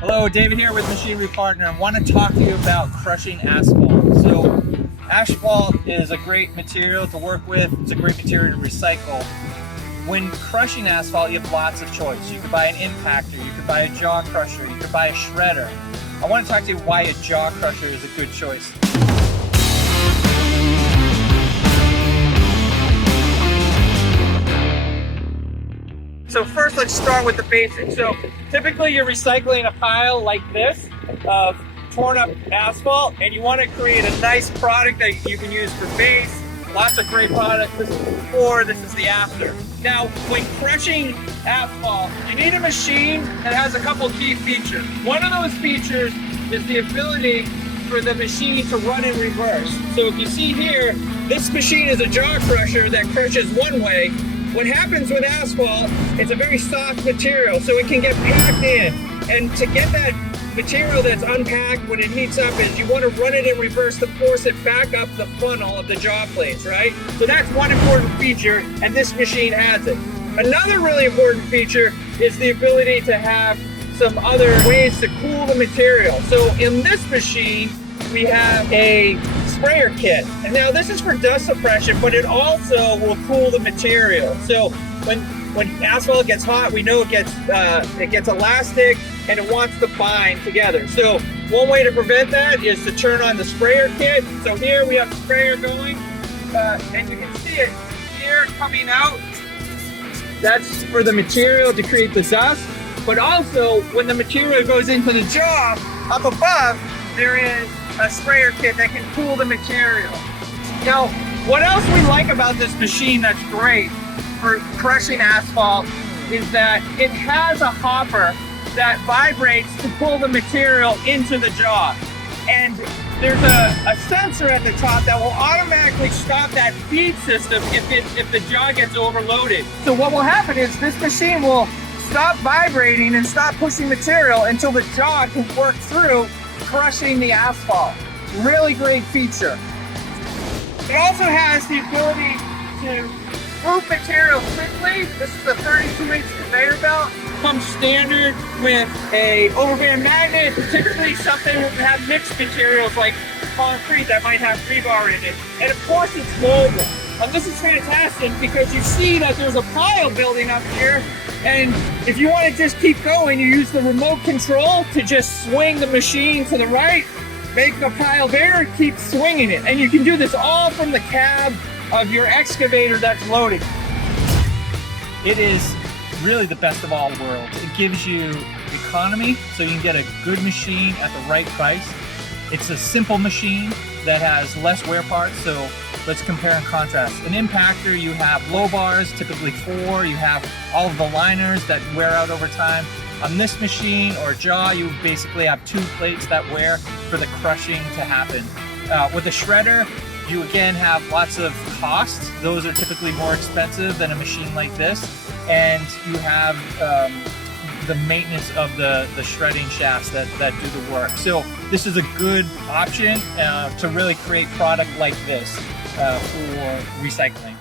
Hello, David here with Machinery Partner. I want to talk to you about crushing asphalt. So asphalt is a great material to work with. It's a great material to recycle. When crushing asphalt, you have lots of choice. You could buy an impactor, you could buy a jaw crusher, you could buy a shredder. I want to talk to you why a jaw crusher is a good choice. So first, let's start with the basics. So typically you're recycling a pile like this of torn up asphalt, and you want to create a nice product that you can use for base. Lots of great products. This is the before, this is the after. Now, when crushing asphalt, you need a machine that has a couple key features. One of those features is the ability for the machine to run in reverse. So if you see here, this machine is a jaw crusher that crushes one way. What happens with asphalt, it's a very soft material, so it can get packed in. And to get that material that's unpacked when it heats up is you want to run it in reverse to force it back up the funnel of the jaw plates, right? So that's one important feature, and this machine has it. Another really important feature is the ability to have some other ways to cool the material. So in this machine, we have a sprayer kit. And now this is for dust suppression, but it also will cool the material. So when asphalt gets hot, we know it gets elastic and it wants to bind together. So one way to prevent that is to turn on the sprayer kit. So here we have the sprayer going, and you can see it here coming out. That's for the material to create the dust. But also when the material goes into the jaw, up above, there is a sprayer kit that can cool the material. Now, what else we like about this machine that's great for crushing asphalt is that it has a hopper that vibrates to pull the material into the jaw. And there's a sensor at the top that will automatically stop that feed system if the jaw gets overloaded. So what will happen is this machine will stop vibrating and stop pushing material until the jaw can work through crushing the asphalt. Really great feature. It also has the ability to move material quickly. This is a 32-inch conveyor belt. Comes standard with a overband magnet, typically something that would have mixed materials like concrete that might have rebar in it. And of course it's mobile. And this is fantastic because you see that there's a pile building up here, and if you want to just keep going, you use the remote control to just swing the machine to the right, make the pile bigger, keep swinging it. And you can do this all from the cab of your excavator that's loaded. It is really the best of all worlds. It gives you economy, so you can get a good machine at the right price. It's a simple machine that has less wear parts, so let's compare and contrast. An impactor, you have low bars, typically 4, you have all of the liners that wear out over time. On this machine or jaw, you basically have 2 plates that wear for the crushing to happen. With a shredder, you again have lots of costs. Those are typically more expensive than a machine like this. And you have the maintenance of the shredding shafts that do the work. So this is a good option to really create product like this for recycling.